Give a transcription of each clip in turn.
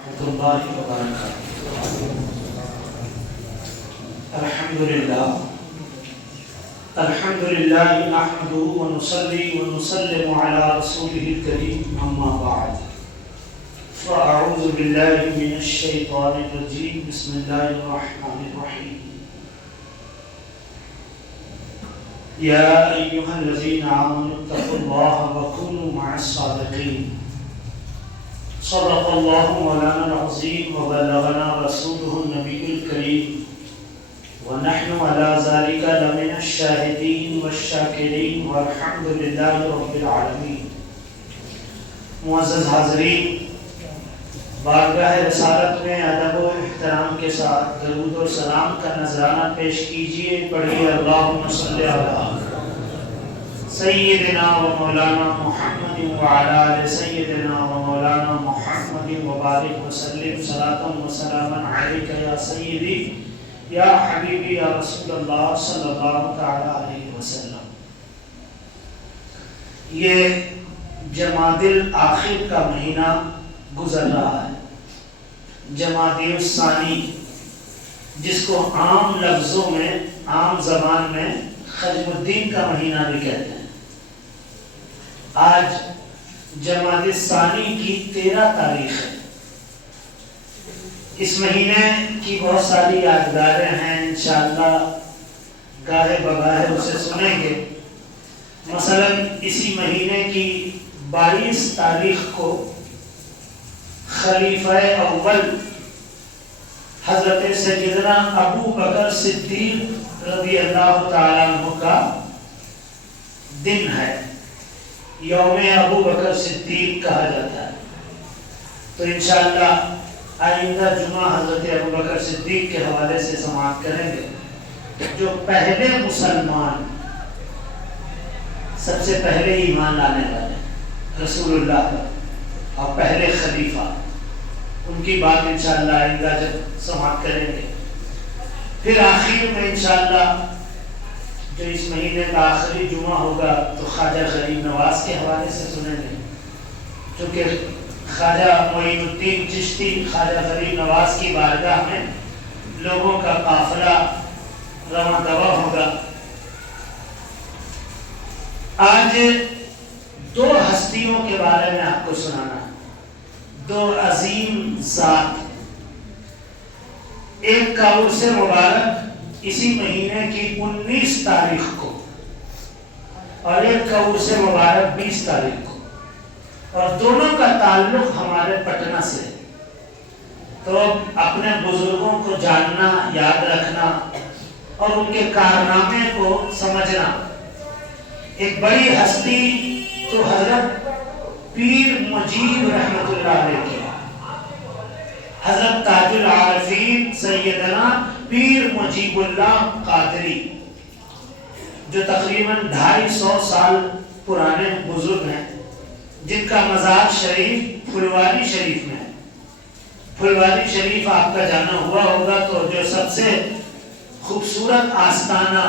ورحمۃ اللہ وبرکاتہ۔ الحمدللہ نحمده ونصلي ونسلم على رسوله الكريم اما بعد فاعوذ باللہ من الشیطان الرجیم بسم اللہ الرحمن الرحیم یا ایھا الذین آمنوا اتقوا اللہ وکونوا مع الصادقین صدق اللہ مولانا العظیم وبلغنا رسولہ النبی الکریم ونحن على ذلك لمن الشاہدین والشاکرین والحمد للہ رب العالمین۔ معزز حاضرین، بارگاہ رسالت میں ادب و احترام کے ساتھ درود و سلام کا نذرانہ پیش کیجیے۔ پڑھیے اللہم صلی علی سیدنا و مولانا محمد وعلی آل سیدنا و مولانا محمد وبارک وسلم صلاۃ و سلاما علیک یا سیدی یا حبیبی یا رسول اللہ صلی اللہ تعالی علیہ وسلم۔ یہ جمادی الاخر کا مہینہ گزر رہا ہے، جمادی الثانی، جس کو عام لفظوں میں، عام زبان میں خجم الدین کا مہینہ بھی کہتے ہیں۔ آج جمادی الثانی کی 13 تاریخ ہے۔ اس مہینے کی بہت ساری یادگاریں ہیں، انشاءاللہ گاہے بگاہے اسے سنیں گے۔ مثلا اسی مہینے کی 22 تاریخ کو خلیفہ اول حضرت سیدنا ابو بکر صدیق رضی اللہ تعالیٰ عنہ کا دن ہے، یوم ابو بکر صدیق کہا جاتا ہے۔ تو انشاءاللہ آئندہ جمعہ حضرت ابو بکر صدیق کے حوالے سے سماعت کریں گے، جو پہلے مسلمان، سب سے پہلے ایمان لانے والے رسول اللہ پر، اور پہلے خلیفہ، ان کی بات انشاءاللہ آئندہ جب سماعت کریں گے۔ پھر آخر میں انشاءاللہ جو اس مہینے کا آخری جمعہ ہوگا تو خواجہ غریب نواز کے حوالے سے سنیں گے، چونکہ خواجہ معین الدین چشتی خواجہ غریب نواز کی بارگاہ میں لوگوں کا قافلہ رواں دوا ہوگا۔ آج 2 ہستیوں کے بارے میں آپ کو سنانا ہے، 2 عظیم ذات۔ ایک کا عرس مبارک اسی مہینے کی 19 تاریخ کو، اور ایک کا عرس مبارک 20 تاریخ کو، اور دونوں کا تعلق ہمارے پٹنہ سے ہے۔ تو اپنے بزرگوں کو جاننا، یاد رکھنا اور ان کے کارنامے کو سمجھنا۔ ایک بڑی ہستی تو حضرت پیر مجیب رحمۃ اللہ علیہ کی، حضرت تاج العارفین سیدنا پیر مجیب اللہ قادری، جو تقریباً 250 سال پرانے بزرگ ہیں، جن کا مزار شریف پھلواری شریف میں ہے۔ پھلواری شریف آپ کا جانا ہوا ہوگا تو جو سب سے خوبصورت آستانہ،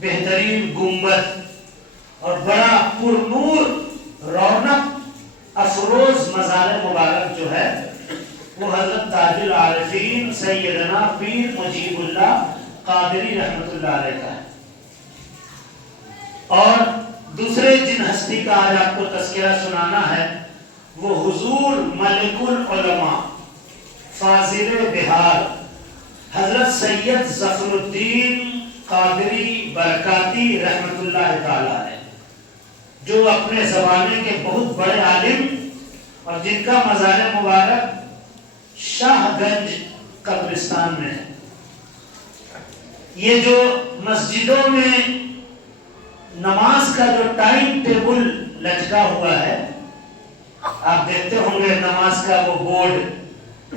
بہترین گنبد اور بڑا پرنور رونق افروز مزار مبارک جو ہے وہ حضرت تاج العارفین سیدنا پیر مجیب اللہ قادری رحمۃ اللہ علیہ کا ہے۔ اور دوسرے جن ہستی کا آج آپ کو تذکرہ سنانا ہے وہ حضور ملک العلماء فاضل بہار حضرت سید ظفر الدین قادری برکاتی رحمۃ اللہ تعالی ہے، جو اپنے زمانے کے بہت بڑے عالم اور جن کا مزار مبارک شاہ گنج قبرستان میں ہے۔ یہ جو مسجدوں میں نماز کا جو ٹائم ٹیبل لٹکا ہوا ہے، آپ دیکھتے ہوں گے نماز کا وہ بورڈ،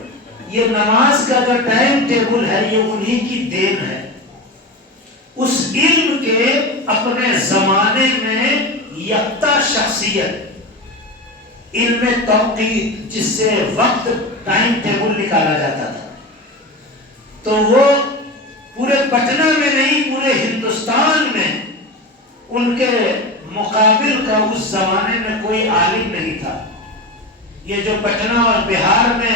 یہ نماز کا جو ٹائم ٹیبل ہے یہ انہی کی دین ہے۔ اس علم کے اپنے زمانے میں یکتا شخصیت، علم توقیت، جس سے وقت ٹائم ٹیبل نکالا جاتا تھا، تو وہ پورے پٹنہ میں نہیں پورے ہندوستان میں ان کے مقابل کا اس زمانے میں کوئی عالم نہیں تھا۔ یہ جو پٹنہ اور بہار میں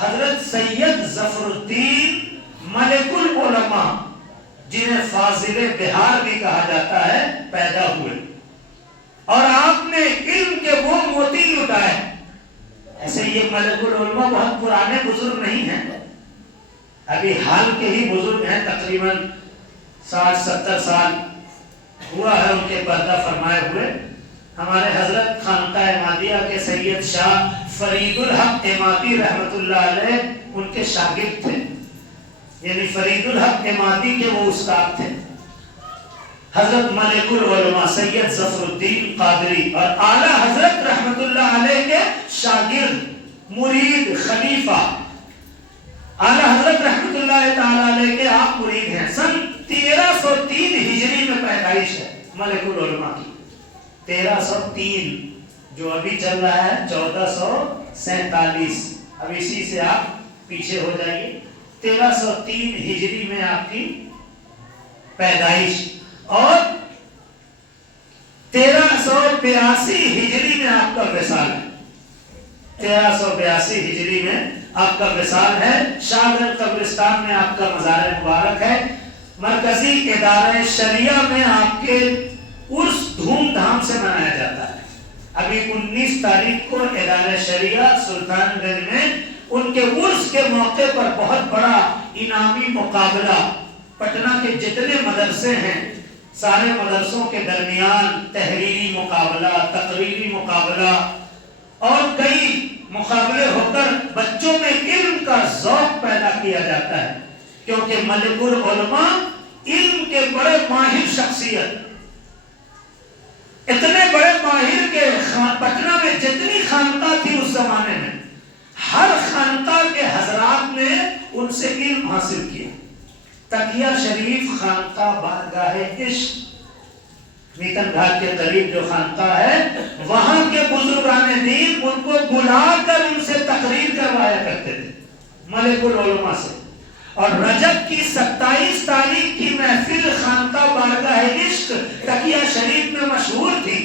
حضرت سید ظفر الدین ملک العلماء، جنہیں فاضل بہار بھی کہا جاتا ہے، پیدا ہوئے، اور آپ نے علم کے وہ موتی لٹائے۔ ایسے یہ ملک العلماء بہت پرانے بزرگ نہیں ہیں، ابھی حال کے ہی بزرگ ہیں، تقریباً 60-70 سال ہوا ہے ان کے پردہ فرمائے ہوئے۔ ہمارے حضرت خانقاہ عمادیہ کے سید شاہ فرید الحق عمادی رحمت اللہ علیہ ان کے شاگرد تھے، یعنی فرید الحق عمادی کے وہ استاد تھے۔ حضرت ملک العلماء سید ظفر الدین قادری اور اعلیٰ حضرت رحمت اللہ علیہ کے شاگرد، مرید، خلیفہ، اعلیٰ حضرت رحمت اللہ تعالیٰ علیہ کے آپ مرید ہیں۔ سن 1303 ہجری میں پیدائش ہے ملک العلماء کی، 1303، جو ابھی چل رہا ہے 1447، اب اسی سے آپ پیچھے ہو جائیے، 1303 ہجری میں آپ کی پیدائش، اور 1382 ہجری میں آپ کا وصال ہے، 1382 ہجری میں آپ کا وصال ہے۔ شاہگنج قبرستان میں آپ کا مزار مبارک ہے۔ مرکزی ادارہ شریعہ میں آپ کے عرس دھوم دھام سے منایا جاتا ہے۔ ابھی 19 تاریخ کو ادارہ شریعہ سلطان گنج میں ان کے عرس کے موقع پر بہت بڑا انعامی مقابلہ، پٹنہ کے جتنے مدرسے ہیں سارے مدرسوں کے درمیان تحریری مقابلہ، تقریری مقابلہ اور کئی مقابلے ہو کر بچوں میں علم کا ذوق پیدا کیا جاتا ہے، کیونکہ ملک العلماء علم کے بڑے ماہر شخصیت، اتنے بڑے ماہر کے پٹنہ میں جتنی خانقاہ تھی اس زمانے میں، ہر خانقاہ کے حضرات نے ان سے علم حاصل کیا۔ تقیہ شریف خانقاہ بارگاہ عشق، میتن گھاٹ کے قریب جو خانقاہ ہے، وہاں کے بزرگان دین ان کو بلا کر ان سے تقریر کروایا کرتے تھے ملک العلماء سے، اور رجب کی 27 تاریخ کی محفل خانقاہ بارگاہ عشق تقیہ شریف میں مشہور تھی،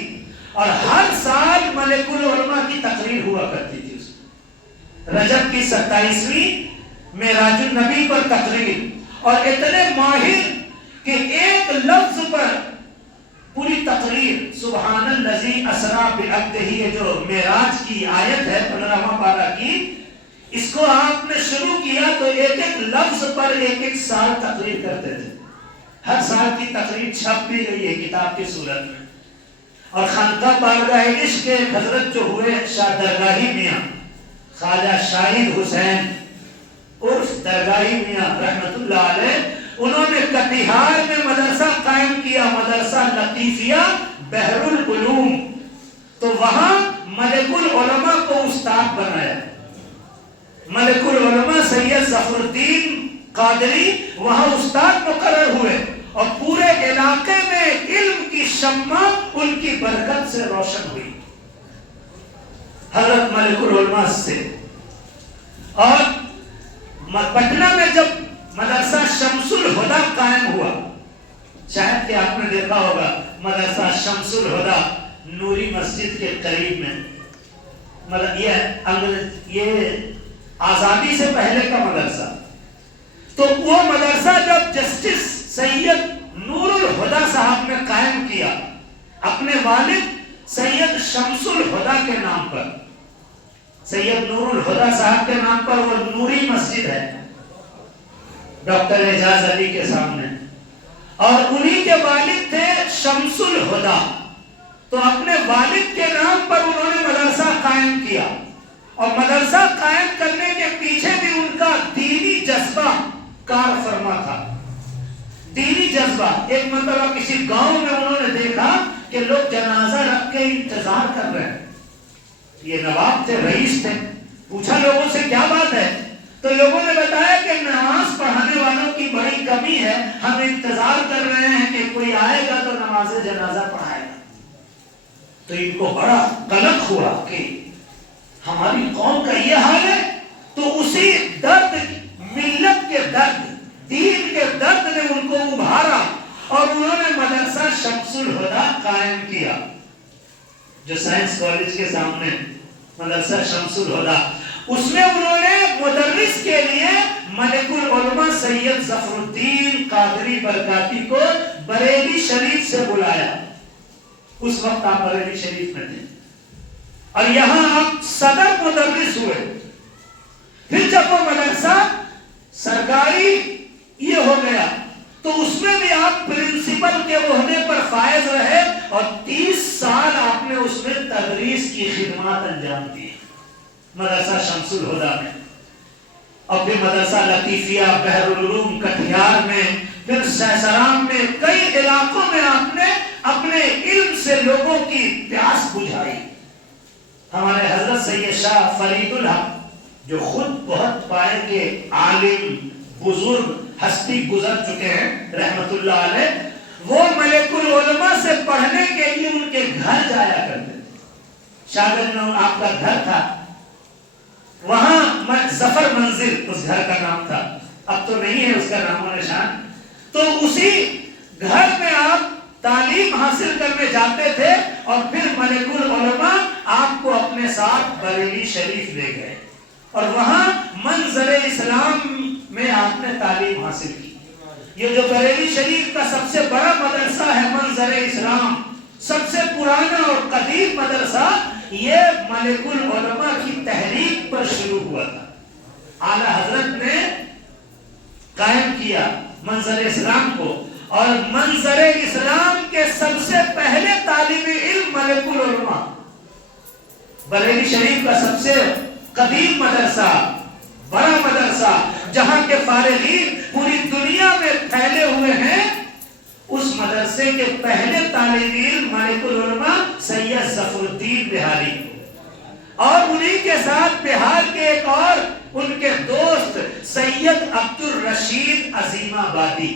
اور ہر سال ملک العلماء کی تقریر ہوا کرتی تھی۔ رجب کی 27ویں معراج النبی پر تقریر، اور اتنے ماہر کہ ایک لفظ پر پوری تقریر، سبحان الذی اسریٰ بعبدہ، یہ جو معراج کی آیت ہے 15واں پارہ کی، اس کو آپ نے شروع کیا تو ایک ایک لفظ پر ایک ایک سال تقریر کرتے تھے۔ ہر سال کی تقریر چھپ بھی گئی ہے کتاب کی صورت میں۔ اور خانقاہ بارگاہ عشق کے حضرت جو ہوئے شاہ درگاہی میاں خواجہ شاہد حسین عرف درگاہی میاں رحمت اللہ علیہ، انہوں نے کٹیہار میں مدرسہ قائم کیا، مدرسہ لطیفیہ بحر العلوم، تو وہاں ملک العلماء کو استاد بنایا۔ ملک العلماء سید ظفر الدین قادری وہاں استاد مقرر ہوئے، اور پورے علاقے میں علم کی شمع ان کی برکت سے روشن ہوئی، حضرت ملک العلماء سے۔ اور پٹنہ میں جب مدرسہ شمس الہدیٰ قائم ہوا، شاید کہ آپ نے دیکھا ہوگا مدرسہ شمس الہدیٰ نوری مسجد کے قریب میں، یہ آزادی سے پہلے کا مدرسہ، تو وہ مدرسہ جب جسٹس سید نور الہدیٰ صاحب نے قائم کیا اپنے والد سید شمس الہدیٰ کے نام پر، سید نور الہدیٰ صاحب کے نام پر وہ نوری مسجد ہے ڈاکٹر اعجاز علی کے سامنے، اور انہی کے والد تھے شمس الہدیٰ، تو اپنے والد کے نام پر انہوں نے مدرسہ قائم کیا، اور مدرسہ قائم کرنے کے پیچھے بھی ان کا دینی جذبہ کار فرما تھا۔ دینی جذبہ، ایک مرتبہ کسی گاؤں میں انہوں نے دیکھا کہ لوگ جنازہ رکھ کے انتظار کر رہے ہیں، یہ نواب تھے، رئیس تھے، پوچھا لوگوں سے کیا بات ہے، تو لوگوں نے بتایا کہ نماز پڑھانے والوں کی بڑی کمی ہے، ہم انتظار کر رہے ہیں کہ کوئی آئے گا تو نماز جنازہ پڑھائے گا۔ تو ان کو بڑا قلق ہوا کہ ہماری قوم کا یہ حال ہے، تو اسی درد، ملت کے درد، دین کے درد نے ان کو ابھارا، اور انہوں نے مدرسہ شمس الہدیٰ قائم کیا، جو سائنس کالج کے سامنے مدرسہ شمس الہدیٰ، اس میں انہوں نے مدرس کے لیے ملک العلماء سید ظفر الدین قادری برکاتی کو بریلی شریف سے بلایا. اس وقت آپ بریلی شریف میں تھے اور یہاں آپ صدر مدرس ہوئے. پھر جب وہ مدرسہ سرکاری یہ ہو گیا تو اس میں بھی آپ پرنسپل کے عہدے پر فائز رہے اور 30 سال آپ نے اس میں تدریس کی خدمات انجام دی مدرسہ شمس الہدیٰ میں. اور پھر مدرسہ لطیفیہ بحر العلوم کٹیہار میں، پھر سہسرام میں، کئی علاقوں میں آپ نے اپنے علم سے لوگوں کی پیاس بجھائی. ہمارے حضرت سید شاہ فرید الحق جو خود بہت پائے کے عالم بزرگ ہستی گزر چکے ہیں رحمت اللہ علیہ، وہ ملک العلماء سے پڑھنے کے لیے ان کے گھر جایا کرتے تھے. شاگرد میں آپ کا گھر تھا، وہاں ظفر منزل اس گھر کا نام تھا، اب تو نہیں ہے اس کا نام و نشان. تو اسی گھر میں آپ تعلیم حاصل کرنے جاتے تھے اور پھر ملک العلماء آپ کو اپنے ساتھ بریلی شریف لے گئے اور وہاں منظر اسلام میں آپ نے تعلیم حاصل کی. یہ جو بریلی شریف کا سب سے بڑا مدرسہ ہے منظر اسلام، سب سے پرانا اور قدیم مدرسہ، یہ ملک العلماء کی تحریک پر شروع ہوا تھا. اعلی حضرت نے قائم کیا منظر اسلام کو، اور منظر اسلام کے سب سے پہلے طالب علم ملک العلماء، بریلی شریف کا سب سے قدیم مدرسہ، بڑا مدرسہ جہاں کے فارغین پوری دنیا میں پھیلے ہوئے ہیں، اس مدرسے کے پہلے طالب علم ملک العلماء سید ظفر الدین بہاری، اور انہی کے ساتھ بہار کے ایک اور ان کے دوست سید عبد الرشید عظیم آبادی.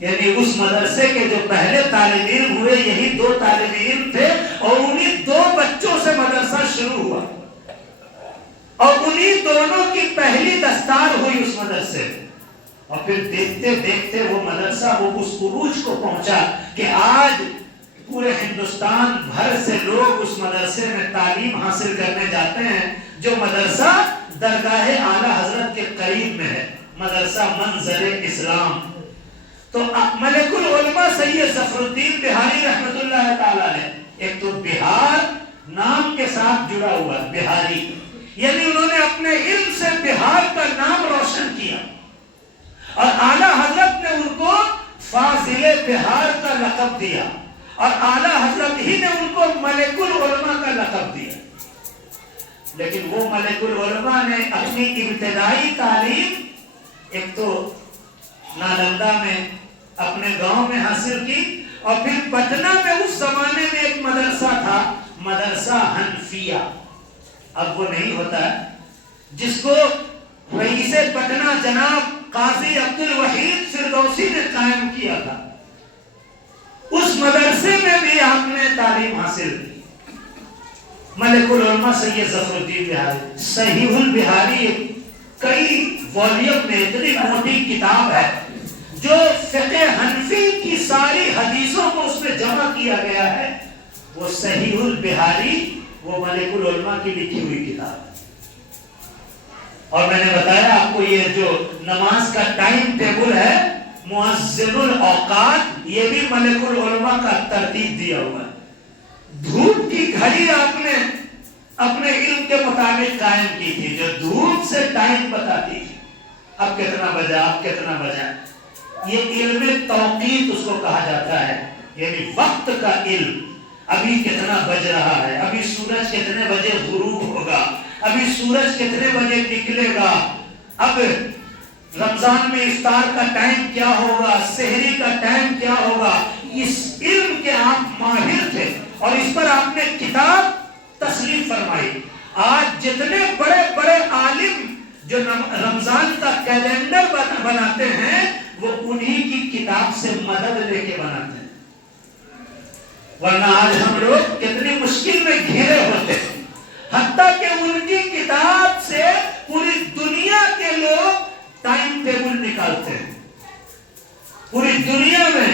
یعنی اس مدرسے کے جو پہلے طالب علم ہوئے یہی 2 طالب علم تھے، اور انہی 2 بچوں سے مدرسہ شروع ہوا اور انہی دونوں کی پہلی دستار ہوئی اس مدرسے. اور پھر دیکھتے دیکھتے وہ مدرسہ وہ اس عروج کو پہنچا کہ آج پورے ہندوستان بھر سے لوگ اس مدرسے میں تعلیم حاصل کرنے جاتے ہیں، جو مدرسہ درگاہ اعلی حضرت کے قریب میں ہے، مدرسہ منظر اسلام. تو ملک العلماء سید ظفر الدین بہاری رحمت اللہ تعالی علیہ، ایک تو بہار نام کے ساتھ جڑا ہوا بہاری، یعنی انہوں نے اپنے علم سے بہار کا نام روشن کیا، اور اعلی حضرت نے ان کو فاضل بہار کا لقب دیا، اور اعلی حضرت ہی نے ان کو ملک العلماء کا لقب دیا. لیکن وہ ملک العلماء نے اپنی ابتدائی تعلیم ایک تو نالندہ میں اپنے گاؤں میں حاصل کی، اور پھر پٹنہ میں اس زمانے میں ایک مدرسہ تھا مدرسہ حنفیہ، اب وہ نہیں ہوتا ہے، جس کو رئیس پٹنہ جناب قاضی عبد الوحید فردوسی نے قائم کیا تھا. اس مدرسے میں بھی آپ نے تعلیم حاصل کی. ملک العلماء سید ظفر الدین بہاری، صحیح البہاری کئی والیوم میں اتنی موٹی کتاب ہے جو فقہ حنفی کی ساری حدیثوں کو اس میں جمع کیا گیا ہے. وہ صحیح البہاری وہ ملک العلماء کی لکھی ہوئی کتاب ہے. اور میں نے بتایا آپ کو یہ جو نماز کا ٹائم ٹیبل ہے مؤذن الاوقات، یہ بھی ملک العلماء کا ترتیب دیا ہوا ہے. دھوپ کی گھڑی آپ نے اپنے علم کے مطابق قائم کی تھی، جو دھوپ سے ٹائم بتاتی تھی، اب کتنا بجا اب کتنا بجا. یہ علم توقیت اس کو کہا جاتا ہے، یعنی وقت کا علم. ابھی کتنا بج رہا ہے، ابھی سورج کتنے بجے غروب ہوگا، ابھی سورج کتنے بجے نکلے گا، اب رمضان میں افطار کا ٹائم کیا ہوگا، سحری کا ٹائم کیا ہوگا. اس علم کے آپ ماہر تھے اور اس پر آپ نے کتاب تصنیف فرمائی. آج جتنے بڑے بڑے عالم جو رمضان کا کیلنڈر بناتے ہیں وہ انہی کی کتاب سے مدد لے کے بناتے ہیں، ورنہ آج ہم لوگ کتنی مشکل میں گھیرے ہوتے ہیں. حتیٰ کہ ان کی کتاب سے پوری دنیا کے لوگ ٹائم ٹیبل نکالتے ہیں. پوری دنیا میں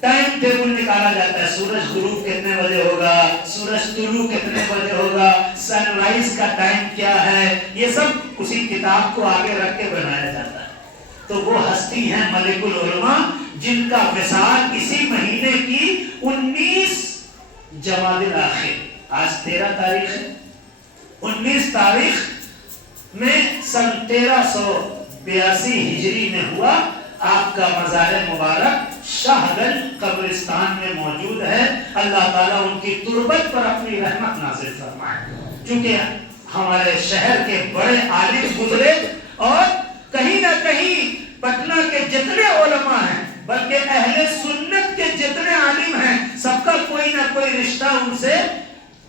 ٹائم ٹیبل نکالا جاتا ہے، سورج غروب کتنے بجے ہوگا، سورج طلوع کتنے بجے ہوگا، سن رائز کا ٹائم کیا ہے، یہ سب اسی کتاب کو آگے رکھ کے بنایا جاتا ہے۔ تو وہ ہستی ہیں ملک العلماء جن کا وصال اسی مہینے کی 19 جمادی الاخر، آج 13 تاریخ ہے، 19 تاریخ میں سن 1382 ہجری میں ہوا۔ آپ کا مزار مبارک شاہ گنج قبرستان میں موجود ہے۔ اللہ تعالیٰ ان کی تربت پر اپنی رحمت نازل فرمائے، چونکہ ہمارے شہر کے بڑے عالم گزرے، اور کہیں نہ کہیں پٹنہ کے جتنے علماء ہیں بلکہ اہل سنت کے جتنے عالم ہیں، سب کا کوئی نہ کوئی رشتہ ان سے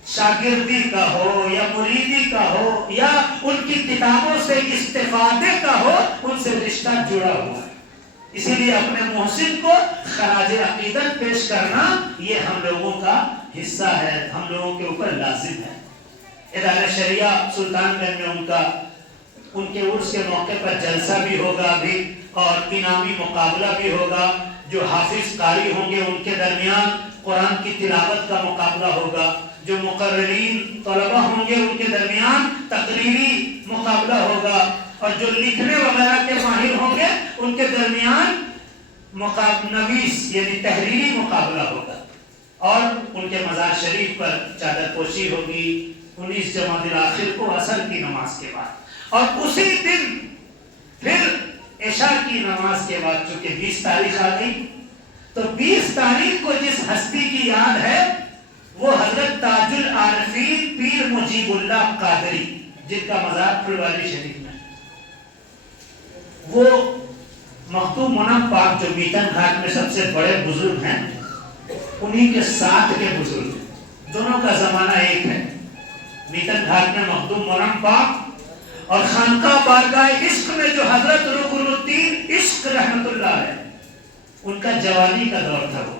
شاگردی کا ہو یا مریدی کا ہو یا ان کی کتابوں سے استفادے کا ہو، ان سے رشتہ جڑا ہوا ہے۔ اسی لیے اپنے محسن کو خراج عقیدت پیش کرنا یہ ہم لوگوں کا حصہ ہے، ہم لوگوں کے اوپر لازم ہے۔ ادارہ شریعہ سلطان گنج میں ان کے عرس کے موقع پر جلسہ بھی ہوگا ابھی، اور انعامی مقابلہ بھی ہوگا۔ جو حافظ قاری ہوں گے ان کے درمیان قرآن کی تلاوت کا مقابلہ ہوگا، جو مقررین طلبہ ہوں گے ان کے درمیان تقریری مقابلہ ہوگا، اور جو لکھنے وغیرہ کے ماہر ہوں گے ان کے درمیان نویس یعنی تحریری مقابلہ ہوگا، اور ان کے مزار شریف پر چادر پوشی ہوگی 19 جمادی الاخر کو عصر کی نماز کے بعد، اور اسی دن پھر عشاء کی نماز کے بعد، چونکہ 20 تاریخ آ گئی، تو 20 تاریخ کو جس ہستی کی یاد ہے وہ حضرت تاج العارفین پیر مجیب اللہ قادری، جن کا مزار پھلواری شریف میں، وہ مختوم منم پاک جو میتن گھاٹ میں سب سے بڑے بزرگ ہیں، انہی کے ساتھ کے بزرگ ہیں، دونوں کا زمانہ ایک ہے۔ میتن گھاٹ میں مختوم منم پاک، اور خانقاہ بارگاہ عشق میں جو حضرت رکن الدین عشق رحمت اللہ ہے، ان کا جوانی کا دور تھا وہ،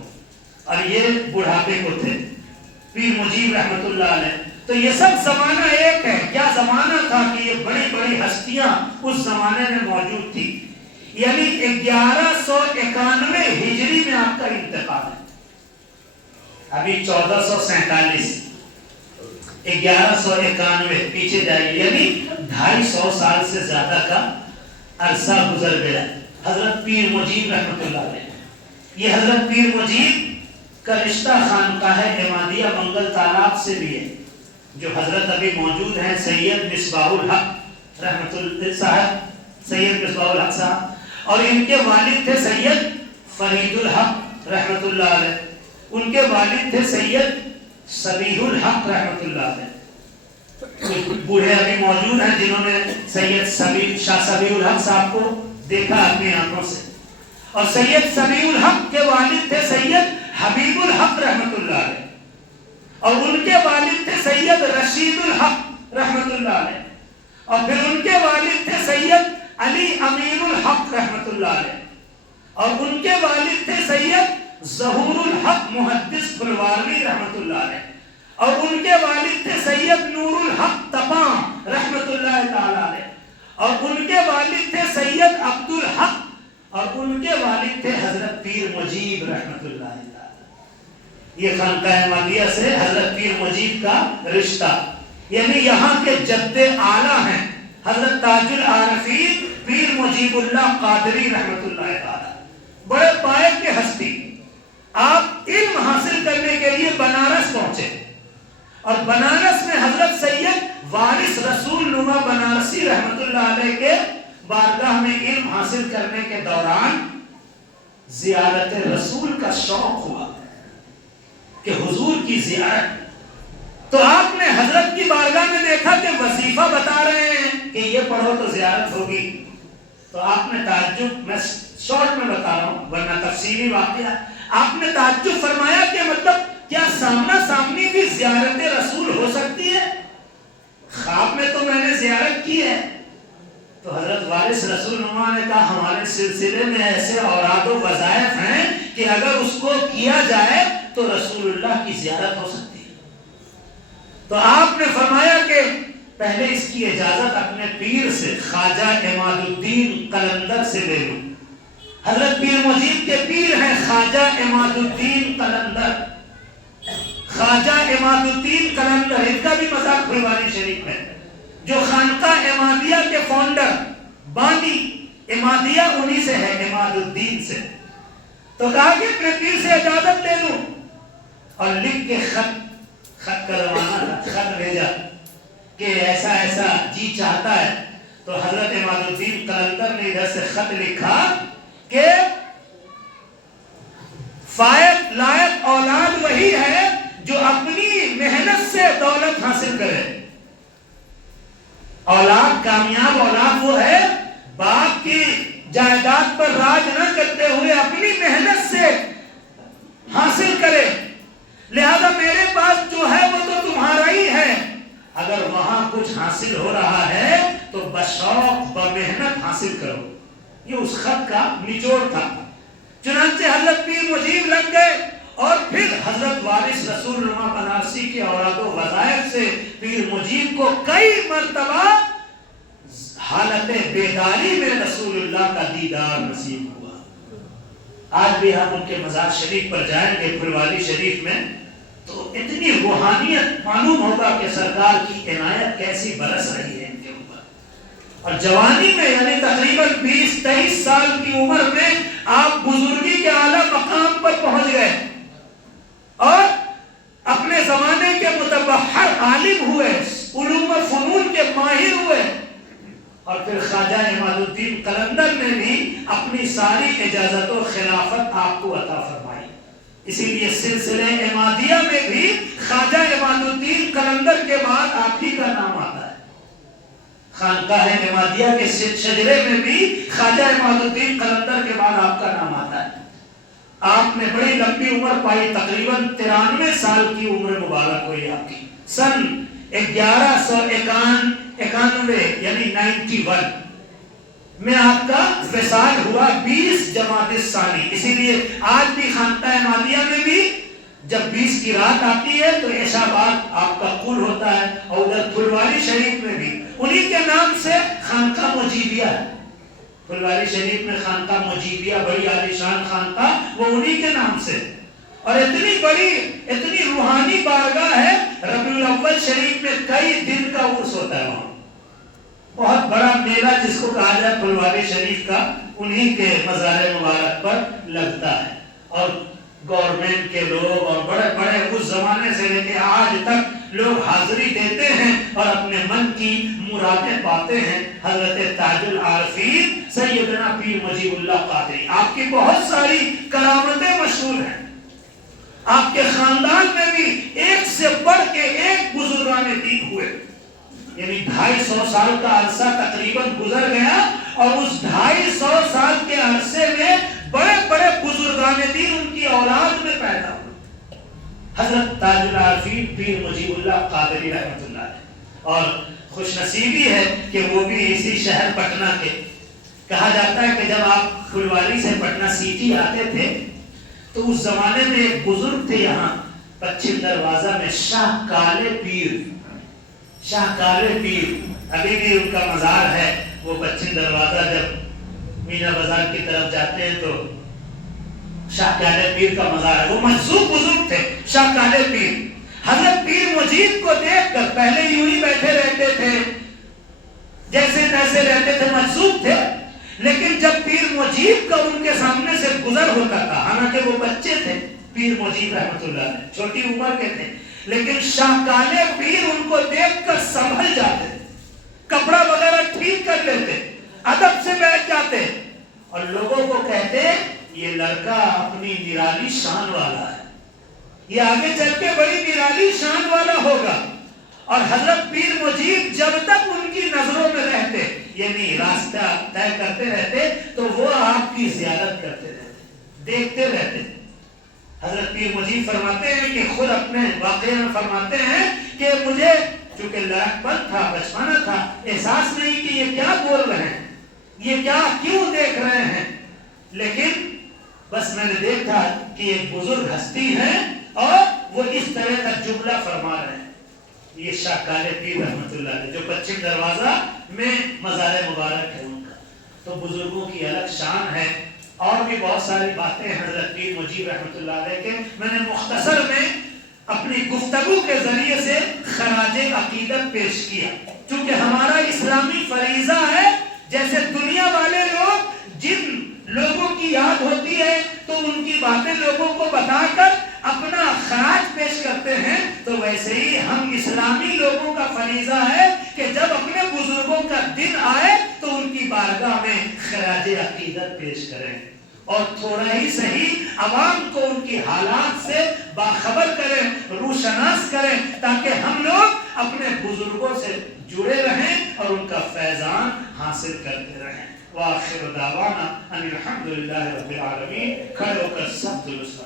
اور یہ بڑھاپے کو تھے پیر مجیب رحمت اللہ علیہ۔ تو یہ سب زمانہ ایک ہے۔ کیا زمانہ تھا کہ یہ بڑی بڑی ہستیاں اس زمانے میں موجود تھی، یعنی 1191 ہجری میں آپ کا انتقال ہے، ابھی 1447، 1191 پیچھے جائیے، یعنی 250 سال سے زیادہ کا عرصہ گزر گیا۔ حضرت پیر مجیب رحمت اللہ علیہ، یہ حضرت پیر مجیب کا رشتہ خانقاہ عمادیہ منگل تالاب سے بھی ہے، جو حضرت ابھی موجود ہیں سید مصباح الحق رحمت اللہ صاحب، سید مصباح الحق صاحب، اور ان کے والد تھے سید فرید الحق رحمت اللہ علیہ، ان کے والد تھے سید سبیح الحق رحمت اللہ علیہ۔ بوڑھے ابھی موجود ہیں جنہوں نے سید شاہ سبیح الحق صاحب کو دیکھا اپنی آنکھوں سے، اور سید سبیح الحق کے والد تھے سید حبیب الحق رحمت اللہ علیہ، اور ان کے والد تھے سید رشید الحق رحمت اللہ علیہ، اور پھر ان کے والد تھے سید علی امین الحق رحمت اللہ علیہ، اور ان کے والد تھے سید ظہور الحق محدث پھلواری رحمت اللہ علیہ، اور ان کے والد تھے سید نور الحق تپام رحمت اللہ تعالی علیہ، اور ان کے والد تھے سید عبد الحق، اور ان کے والد تھے حضرت پیر مجیب رحمت اللہ تعالی۔ یہ خانقاہ عمادیہ سے حضرت پیر مجیب کا رشتہ، یعنی یہاں کے جد اعلیٰ ہیں حضرت تاج العارفین پیر مجیب اللہ قادری رحمت اللہ تعالی، بڑے پائے کے ہستی۔ آپ علم حاصل کرنے کے لیے بنارس پہنچے، اور بنارس میں حضرت سید وارث رسول نما بنارسی رحمت اللہ علیہ کے بارگاہ میں علم حاصل کرنے کے دوران زیارت رسول کا شوق ہوا کہ حضور کی زیارت، تو آپ نے حضرت کی بارگاہ میں دیکھا کہ وظیفہ بتا رہے ہیں کہ یہ پڑھو تو زیارت ہوگی، تو آپ نے تعجب، میں شارٹ میں بتا رہا ہوں ورنہ تفصیلی واقعہ، آپ نے تعجب فرمایا کہ مطلب کیا سامنا سامنی بھی زیارت رسول ہو سکتی ہے؟ خواب میں تو میں نے زیارت کی ہے۔ تو حضرت وارث رسول نما نے کہا ہمارے سلسلے میں ایسے اوراد و وظائف ہیں کہ اگر اس کو کیا جائے تو رسول اللہ کی زیارت ہو سکتی ہے۔ تو آپ نے فرمایا کہ پہلے اس کی اجازت اپنے پیر سے خواجہ عماد الدین قلندر سے لے لوں۔ حضرت پیر مجید کے پیر ہیں خواجہ عماد الدین قلندر. خواجہ عماد الدین قلندر، ان کا بھی مزار پھلواری شریف میں. جو خانقاہ عمادیہ کے فاؤنڈر بانی عمادیہ انہی سے ہے، عماد الدین سے. تو کہا کہ اپنے پیر سے اجازت لے لوں، اور لکھ کے خط کا روانہ تھا، خط بھیجا کہ ایسا ایسا جی چاہتا ہے. تو حضرت عماد الدین قلندر نے ادھر سے خط لکھا کہ فائد لائق اولاد وہی ہے جو اپنی محنت سے دولت حاصل کرے. اولاد، کامیاب اولاد وہ ہے باپ کی جائیداد پر راج نہ کرتے ہوئے اپنی محنت سے حاصل کرے. لہذا میرے پاس جو ہے وہ تو تمہارا ہی ہے، اگر وہاں کچھ حاصل ہو رہا ہے تو بشوق بمحنت حاصل کرو. یہ اس خط کا نچوڑ تھا. چنانچہ حضرت پیر مجیب لگ گئے، اور پھر حضرت وارث رسول نما بنارسی کے اوراد و وظائف سے پیر مجیب کو کئی مرتبہ حالت بیداری میں رسول اللہ کا دیدار نصیب ہوا. آج بھی ہم ان کے مزار شریف پر جائیں گے پھلواری شریف میں تو اتنی روحانیت معلوم ہوگا کہ سرکار کی عنایت کیسی برس رہی ہے ان کے اوپر. اور جوانی میں یعنی تقریباً 20-23 سال کی عمر میں آپ بزرگی کے اعلیٰ مقام پر پہنچ گئے اور اپنے زمانے کے متبحر عالم ہوئے، علوم و فنون کے ماہر ہوئے. اور پھر خواجہ عماد الدین قلندر نے بھی اپنی ساری اجازت و خلافت آپ کو عطا فرمائی. اسی لیے سلسلہ عمادیہ میں بھی خواجہ عماد الدین قلندر کے بعد آپ ہی کا نام آتا ہے. خانقاہ عمادیہ کے شجرے میں بھی خواجہ عماد الدین قلندر کے بعد آپ کا نام آتا ہے. آپ نے بڑی لمبی عمر پائی، تقریباً 93 سال کی عمر مبارک ہوئی آپ کی. سن 1191 یعنی 91 میں آپ کا وصال ہوا 20 جمادی الثانی. اسی لیے آج بھی خانقاہ عمادیہ میں بھی جب 20 کی رات آتی ہے تو عشاء بعد آپ کا قول ہوتا ہے. اور ادھر پھلواری شریف میں بھی انہی کے نام سے خانقاہ مجیبیہ ہے. پھلواری شریف میں خانقاہ مجیبیہ بڑی عالیشان خانقاہ، وہ انہی کے نام سے. اور اتنی بڑی اتنی روحانی بارگاہ ہے، ربیع الاول شریف میں کئی دن کا عرس ہوتا ہے. وہاں بہت بڑا میلہ جس کو کہا جائے پھلواری شریف کا انہی کے مزار مبارک پر لگتا ہے. اور گورنمنٹ کے لوگ اور بڑے بڑے اس زمانے سے لے کے آج تک لوگ حاضری دیتے ہیں اور اپنے من کی مرادیں پاتے ہیں. حضرت تاج العارفین سیدنا پیر مجیب اللہ قادری، آپ کی بہت ساری کرامتیں مشہور ہیں. آپ کے خاندان میں بھی ایک سے بڑھ کے ایک بزرگان دین ہوئے. یعنی 250 سال کا عرصہ تقریباً گزر گیا اور اس 250 سال کے عرصے میں بڑے بڑے بزرگان دین ان کی اولاد میں پیدا ہوئے. حضرت تاج العارفین پیر مجیب اللہ قادری رحمۃ اللہ علیہ. اور خوش نصیبی ہے کہ وہ بھی اسی شہر پٹنہ کے. کہا جاتا ہے کہ جب آپ پھلواری سے پٹنہ سٹی آتے تھے تو اس زمانے میں ایک بزرگ تھے یہاں پچھم دروازہ میں، شاہ کالے پیر. شاہ کالے پیر ابھی بھی ان کا مزار ہے. وہ پچھم دروازہ جب مینا بازار کی طرف جاتے ہیں تو شاہ کالے پیر کا مزار ہے. وہ مجذوب بزرگ تھے شاہ کالے پیر. حضرت پیر مجید کو دیکھ کر پہلے یوں ہی بیٹھے رہتے تھے، جیسے تیسے رہتے تھے، مجذوب تھے. لیکن جب پیر مجید کا ان کے سامنے سے گزر ہوتا تھا، حالانکہ وہ بچے تھے پیر مجید رحمۃ اللہ علیہ، چھوٹی عمر کے تھے، لیکن شاہ کالے پیر ان کو دیکھ کر سنبھل جاتے، کپڑا وغیرہ ٹھیک کر لیتے، ادب سے بیٹھ جاتے اور لوگوں کو کہتے یہ لڑکا اپنی نرالی شان والا ہے، یہ آگے چل کے بڑی نرالی شان والا ہوگا. اور حضرت پیر مجید جب تک ان کی نظروں میں رہتے، یعنی راستہ طے کرتے رہتے، تو وہ آپ کی زیارت کرتے رہتے، دیکھتے رہتے. حضرت پیر مجید فرماتے ہیں کہ خود اپنے واقعے میں فرماتے ہیں کہ مجھے چونکہ لڑک پن تھا، بچپنا تھا، احساس نہیں کہ یہ کیا بول رہے ہیں، یہ کیا کیوں دیکھ رہے ہیں، لیکن بس میں نے دیکھا کہ ایک بزرگ ہستی ہے اور وہ اس طرح کا جملہ فرما رہے ہیں. یہ شاہ کالے پیر رحمۃ اللہ علیہ جو پچھم دروازہ میں مزار مبارک ہے ان کا. تو بزرگوں کی الگ شان ہے. اور بھی بہت ساری باتیں حضرت پیر مجیب رحمۃ اللہ علیہ کے میں نے مختصر میں اپنی گفتگو کے ذریعے سے خراج عقیدت پیش کیا، چونکہ ہمارا اسلامی فریضہ ہے جیسے دنیا والے لوگ جن لوگوں کی یاد ہوتی ہے تو ان کی باتیں لوگوں کو بتا کر اپنا خراج پیش کرتے ہیں، تو ویسے ہی ہم اسلامی لوگوں کا فریضہ ہے کہ جب اپنے بزرگوں کا دن آئے تو ان کی بارگاہ میں خراج عقیدت پیش کریں اور تھوڑا ہی صحیح عوام کو ان کی حالات سے باخبر کریں، روشناس کریں، تاکہ ہم لوگ اپنے بزرگوں سے جڑے رہیں اور ان کا فیضان حاصل کرتے رہیں۔ وآخر دعوانا ان الحمدللہ رب العالمین۔ کھڑے ہو کر سب درست